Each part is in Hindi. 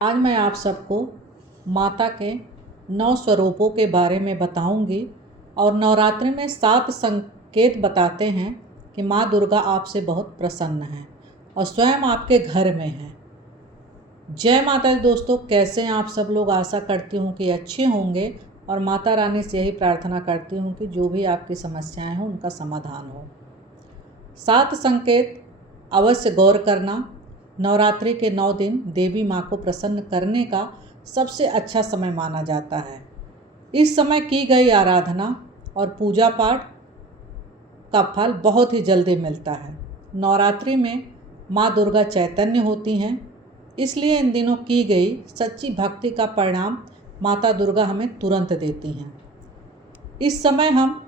आज मैं आप सबको माता के 9 स्वरूपों के बारे में बताऊंगी और नवरात्रि में 7 संकेत बताते हैं कि माँ दुर्गा आपसे बहुत प्रसन्न है और स्वयं आपके घर में है। जय माता दी दोस्तों, कैसे हैं आप सब लोग। आशा करती हूँ कि अच्छे होंगे और माता रानी से यही प्रार्थना करती हूँ कि जो भी आपकी समस्याएं हों उनका समाधान हो। 7 संकेत अवश्य गौर करना। नवरात्रि के 9 दिन देवी माँ को प्रसन्न करने का सबसे अच्छा समय माना जाता है। इस समय की गई आराधना और पूजा पाठ का फल बहुत ही जल्दी मिलता है। नवरात्रि में माँ दुर्गा चैतन्य होती हैं, इसलिए इन दिनों की गई सच्ची भक्ति का परिणाम माता दुर्गा हमें तुरंत देती हैं। इस समय हम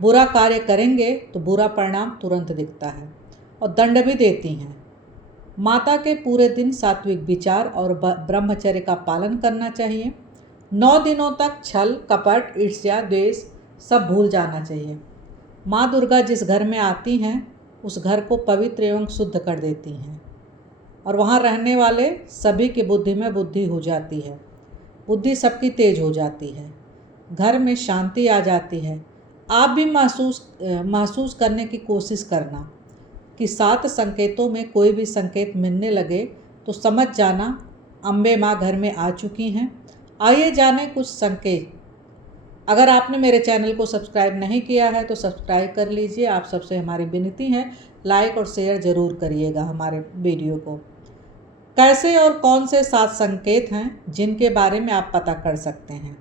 बुरा कार्य करेंगे तो बुरा परिणाम तुरंत दिखता है और दंड भी देती हैं। माता के पूरे दिन सात्विक विचार और ब्रह्मचर्य का पालन करना चाहिए। 9 दिनों तक छल कपट ईर्ष्या द्वेष सब भूल जाना चाहिए। माँ दुर्गा जिस घर में आती हैं उस घर को पवित्र एवं शुद्ध कर देती हैं और वहाँ रहने वाले सभी की बुद्धि में बुद्धि हो जाती है। बुद्धि सबकी तेज हो जाती है, घर में शांति आ जाती है। आप भी महसूस करने की कोशिश करना कि 7 संकेतों में कोई भी संकेत मिलने लगे तो समझ जाना अम्बे माँ घर में आ चुकी हैं। आइए जाने कुछ संकेत। अगर आपने मेरे चैनल को सब्सक्राइब नहीं किया है तो सब्सक्राइब कर लीजिए। आप सबसे हमारी विनती है, लाइक और शेयर ज़रूर करिएगा हमारे वीडियो को। कैसे और कौन से 7 संकेत हैं जिनके बारे में आप पता कर सकते हैं।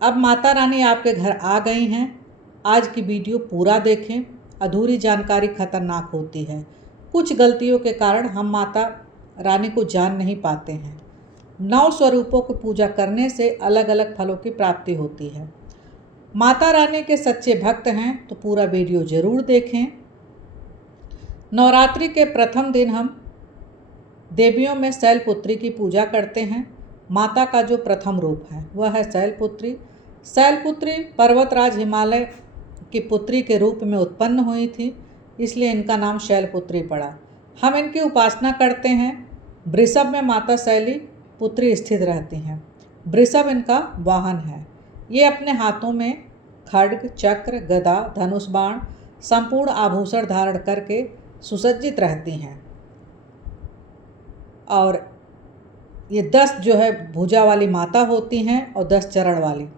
अब माता रानी आपके घर आ गई हैं। आज की वीडियो पूरा देखें, अधूरी जानकारी खतरनाक होती है। कुछ गलतियों के कारण हम माता रानी को जान नहीं पाते हैं। 9 स्वरूपों को पूजा करने से अलग अलग फलों की प्राप्ति होती है। माता रानी के सच्चे भक्त हैं तो पूरा वीडियो जरूर देखें। नवरात्रि के प्रथम दिन हम देवियों में शैलपुत्री की पूजा करते हैं। माता का जो प्रथम रूप है वह है शैलपुत्री। शैलपुत्री पर्वतराज हिमालय की पुत्री के रूप में उत्पन्न हुई थी, इसलिए इनका नाम शैलपुत्री पड़ा। हम इनकी उपासना करते हैं। वृषभ में माता शैली पुत्री स्थित रहती हैं। वृषभ इनका वाहन है। ये अपने हाथों में खड्ग चक्र गदा धनुष बाण संपूर्ण आभूषण धारण करके सुसज्जित रहती हैं और ये 10 जो है भुजा वाली माता होती हैं और 10 चरण वाली।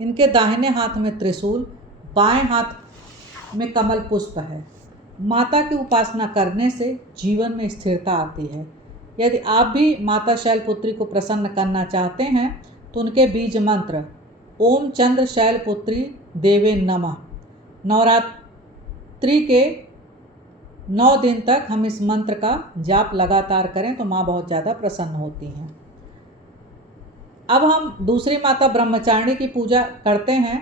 इनके दाहिने हाथ में त्रिशूल, बाएं हाथ में कमल पुष्प है। माता की उपासना करने से जीवन में स्थिरता आती है। यदि आप भी माता शैलपुत्री को प्रसन्न करना चाहते हैं तो उनके बीज मंत्र ओम चंद्र शैलपुत्री देवे नमः नवरात्रि के 9 दिन तक हम इस मंत्र का जाप लगातार करें तो माँ बहुत ज़्यादा प्रसन्न होती हैं। अब हम दूसरी माता ब्रह्मचारिणी की पूजा करते हैं।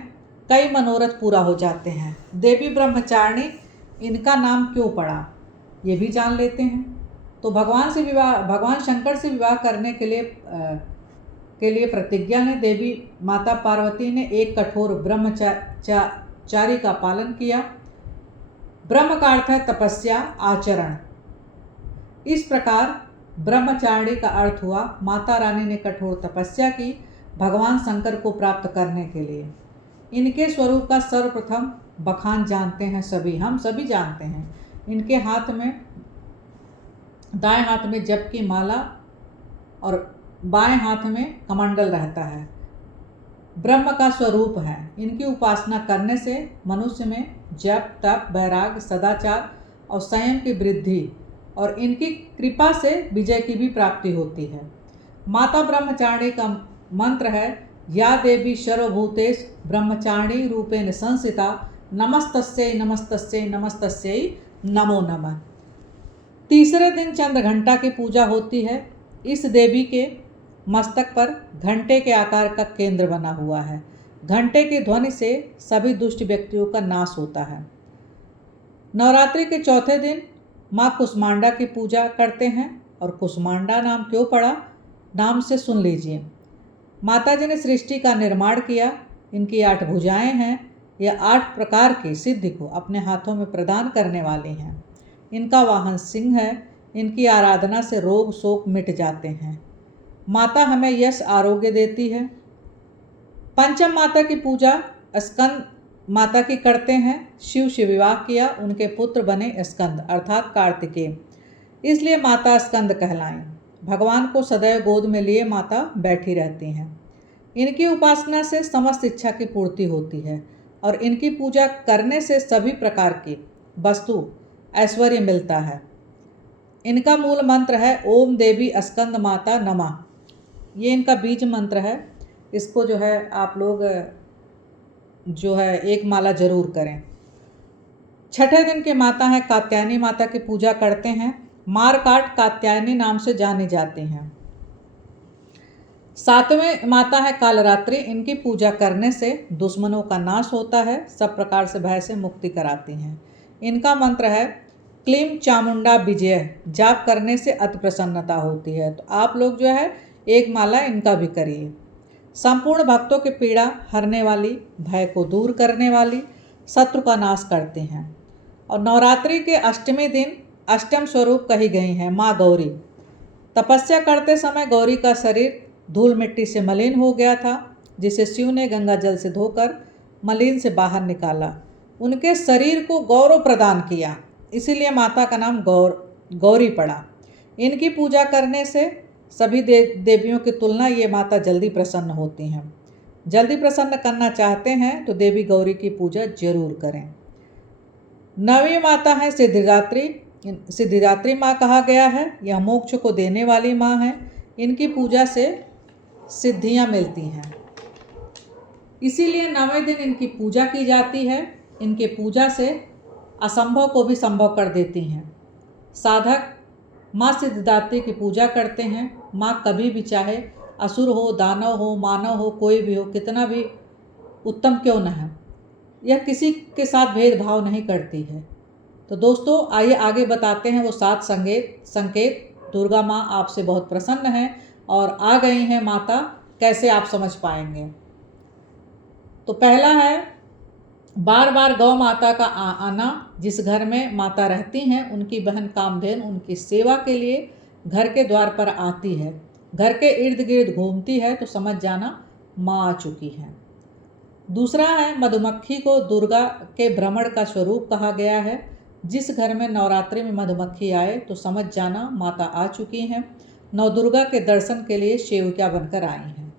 कई मनोरथ पूरा हो जाते हैं। देवी ब्रह्मचारिणी इनका नाम क्यों पड़ा ये भी जान लेते हैं। तो भगवान शंकर से विवाह करने के लिए प्रतिज्ञा ने देवी माता पार्वती ने एक कठोर ब्रह्मचारी का पालन किया। ब्रह्म का अर्थ है तपस्या आचरण। इस प्रकार ब्रह्मचारिणी का अर्थ हुआ माता रानी ने कठोर तपस्या की भगवान शंकर को प्राप्त करने के लिए। इनके स्वरूप का सर्वप्रथम बखान जानते हैं सभी, हम सभी जानते हैं। इनके हाथ में दाएं हाथ में जप की माला और बाएं हाथ में कमंडल रहता है। ब्रह्म का स्वरूप है। इनकी उपासना करने से मनुष्य में जप तप वैराग्य सदाचार और संयम की वृद्धि और इनकी कृपा से विजय की भी प्राप्ति होती है। माता ब्रह्मचारिणी का मंत्र है या देवी सर्वभूतेषु ब्रह्मचारिणी रूपेण संस्थिता नमस्तस्यै नमस्तस्यै नमस्तस्यै नमो नमः। तीसरे दिन चंद्र घंटा की पूजा होती है। इस देवी के मस्तक पर घंटे के आकार का केंद्र बना हुआ है। घंटे की ध्वनि से सभी दुष्ट व्यक्तियों का नाश होता है। नवरात्रि के चौथे दिन माँ कुष्मांडा की पूजा करते हैं। और कुष्मांडा नाम क्यों पड़ा, नाम से सुन लीजिए। माता जी ने सृष्टि का निर्माण किया। इनकी 8 भुजाएं हैं। यह 8 प्रकार की सिद्धि को अपने हाथों में प्रदान करने वाली हैं। इनका वाहन सिंह है। इनकी आराधना से रोग शोक मिट जाते हैं। माता हमें यश आरोग्य देती है। पंचम माता की पूजा स्कंद माता की करते हैं। शिव से विवाह किया, उनके पुत्र बने स्कंद अर्थात कार्तिकेय, इसलिए माता स्कंद कहलाएं। भगवान को सदैव गोद में लिए माता बैठी रहती हैं। इनकी उपासना से समस्त इच्छा की पूर्ति होती है और इनकी पूजा करने से सभी प्रकार की वस्तु ऐश्वर्य मिलता है। इनका मूल मंत्र है ओम देवी स्कंद माता नमः। ये इनका बीज मंत्र है। इसको जो है आप लोग जो है एक माला जरूर करें। छठे दिन के माता है कात्यायनी माता की पूजा करते हैं। मारकाट कात्यायनी नाम से जानी जाती हैं। सातवें माता है कालरात्रि। इनकी पूजा करने से दुश्मनों का नाश होता है, सब प्रकार से भय से मुक्ति कराती हैं। इनका मंत्र है क्लीम चामुंडा विजय। जाप करने से अति प्रसन्नता होती है, तो आप लोग जो है एक माला इनका भी करिए। संपूर्ण भक्तों की पीड़ा हरने वाली, भय को दूर करने वाली, शत्रु का नाश करते हैं। और नवरात्रि के अष्टमी दिन अष्टम स्वरूप कही गई हैं माँ गौरी। तपस्या करते समय गौरी का शरीर धूल मिट्टी से मलिन हो गया था, जिसे शिव ने गंगा जल से धोकर मलिन से बाहर निकाला। उनके शरीर को गौरव प्रदान किया, इसीलिए माता का नाम गौरी पड़ा। इनकी पूजा करने से सभी देवियों की तुलना ये माता जल्दी प्रसन्न होती हैं। जल्दी प्रसन्न करना चाहते हैं तो देवी गौरी की पूजा जरूर करें। नवीं माता है सिद्धिदात्री। सिद्धिदात्री माँ कहा गया है। यह मोक्ष को देने वाली माँ है। इनकी पूजा से सिद्धियाँ मिलती हैं, इसीलिए 9वें दिन इनकी पूजा की जाती है। इनके पूजा से असंभव को भी संभव कर देती हैं। साधक माँ सिद्धिदात्री की पूजा करते हैं। माँ कभी भी चाहे असुर हो, दानव हो, मानव हो, कोई भी हो, कितना भी उत्तम क्यों न है, यह किसी के साथ भेदभाव नहीं करती है। तो दोस्तों आइए आगे बताते हैं वो 7 संकेत। दुर्गा माँ आपसे बहुत प्रसन्न हैं और आ गई हैं माता, कैसे आप समझ पाएंगे। तो पहला है बार बार गौ माता का आना। जिस घर में माता रहती हैं उनकी बहन कामधेनु उनकी सेवा के लिए घर के द्वार पर आती है, घर के इर्द गिर्द घूमती है, तो समझ जाना माँ आ चुकी है। दूसरा है मधुमक्खी को दुर्गा के भ्रमण का स्वरूप कहा गया है। जिस घर में नवरात्रि में मधुमक्खी आए तो समझ जाना माता आ चुकी हैं। नवदुर्गा के दर्शन के लिए सेविका बनकर आई हैं।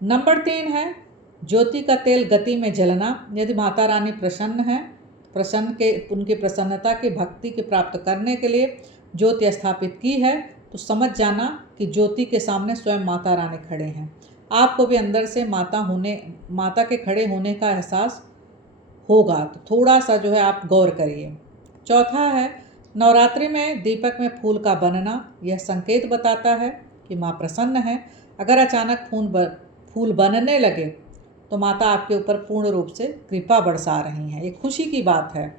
नंबर 3 है ज्योति का तेल गति में जलना। यदि माता रानी प्रसन्न है, उनकी प्रसन्नता की भक्ति की प्राप्त करने के लिए ज्योति स्थापित की है, तो समझ जाना कि ज्योति के सामने स्वयं माता रानी खड़े हैं। आपको भी अंदर से माता के खड़े होने का एहसास होगा, तो थोड़ा सा जो है आप गौर करिए। चौथा है नवरात्रि में दीपक में फूल का बनना। यह संकेत बताता है कि माँ प्रसन्न है। अगर अचानक फूल बनने लगे तो माता आपके ऊपर पूर्ण रूप से कृपा बरसा रही हैं, ये खुशी की बात है।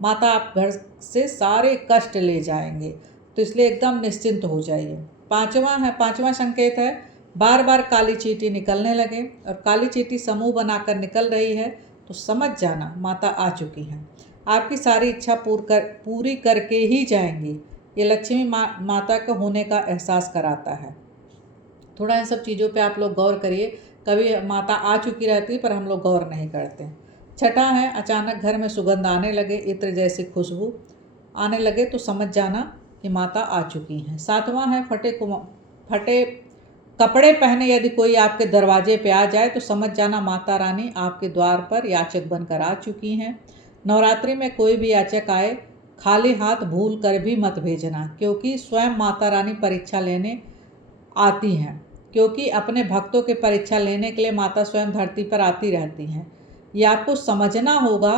माता आप घर से सारे कष्ट ले जाएंगे, तो इसलिए एकदम निश्चिंत हो जाइए। पांचवा संकेत है बार बार काली चींटी निकलने लगे और काली चींटी समूह बनाकर निकल रही है, तो समझ जाना माता आ चुकी हैं। आपकी सारी इच्छा पूरी करके ही जाएंगी। ये लक्ष्मी माता का होने का एहसास कराता है। थोड़ा इन सब चीज़ों पे आप लोग गौर करिए। कभी माता आ चुकी रहती है पर हम लोग गौर नहीं करते। छठा है अचानक घर में सुगंध आने लगे, इत्र जैसी खुशबू आने लगे, तो समझ जाना कि माता आ चुकी हैं। सातवां है फटे कपड़े पहने यदि कोई आपके दरवाजे पे आ जाए, तो समझ जाना माता रानी आपके द्वार पर याचक बनकर आ चुकी हैं। नवरात्रि में कोई भी याचक आए खाली हाथ भूल कर भी मत भेजना, क्योंकि स्वयं माता रानी परीक्षा लेने आती हैं। क्योंकि अपने भक्तों की परीक्षा लेने के लिए माता स्वयं धरती पर आती रहती हैं। ये आपको समझना होगा।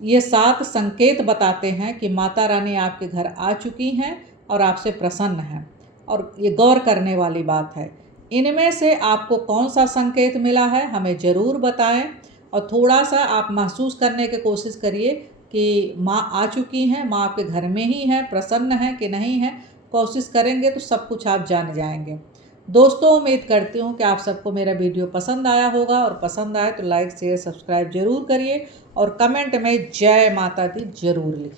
ये 7 संकेत बताते हैं कि माता रानी आपके घर आ चुकी हैं और आपसे प्रसन्न हैं, और ये गौर करने वाली बात है। इनमें से आपको कौन सा संकेत मिला है हमें ज़रूर बताएं, और थोड़ा सा आप महसूस करने की कोशिश करिए कि माँ आ चुकी हैं, माँ आपके घर में ही है, प्रसन्न है कि नहीं है। कोशिश करेंगे तो सब कुछ आप जान जाएंगे। दोस्तों उम्मीद करती हूँ कि आप सबको मेरा वीडियो पसंद आया होगा, और पसंद आए तो लाइक शेयर सब्सक्राइब जरूर करिए, और कमेंट में जय माता दी जरूर लिखिए।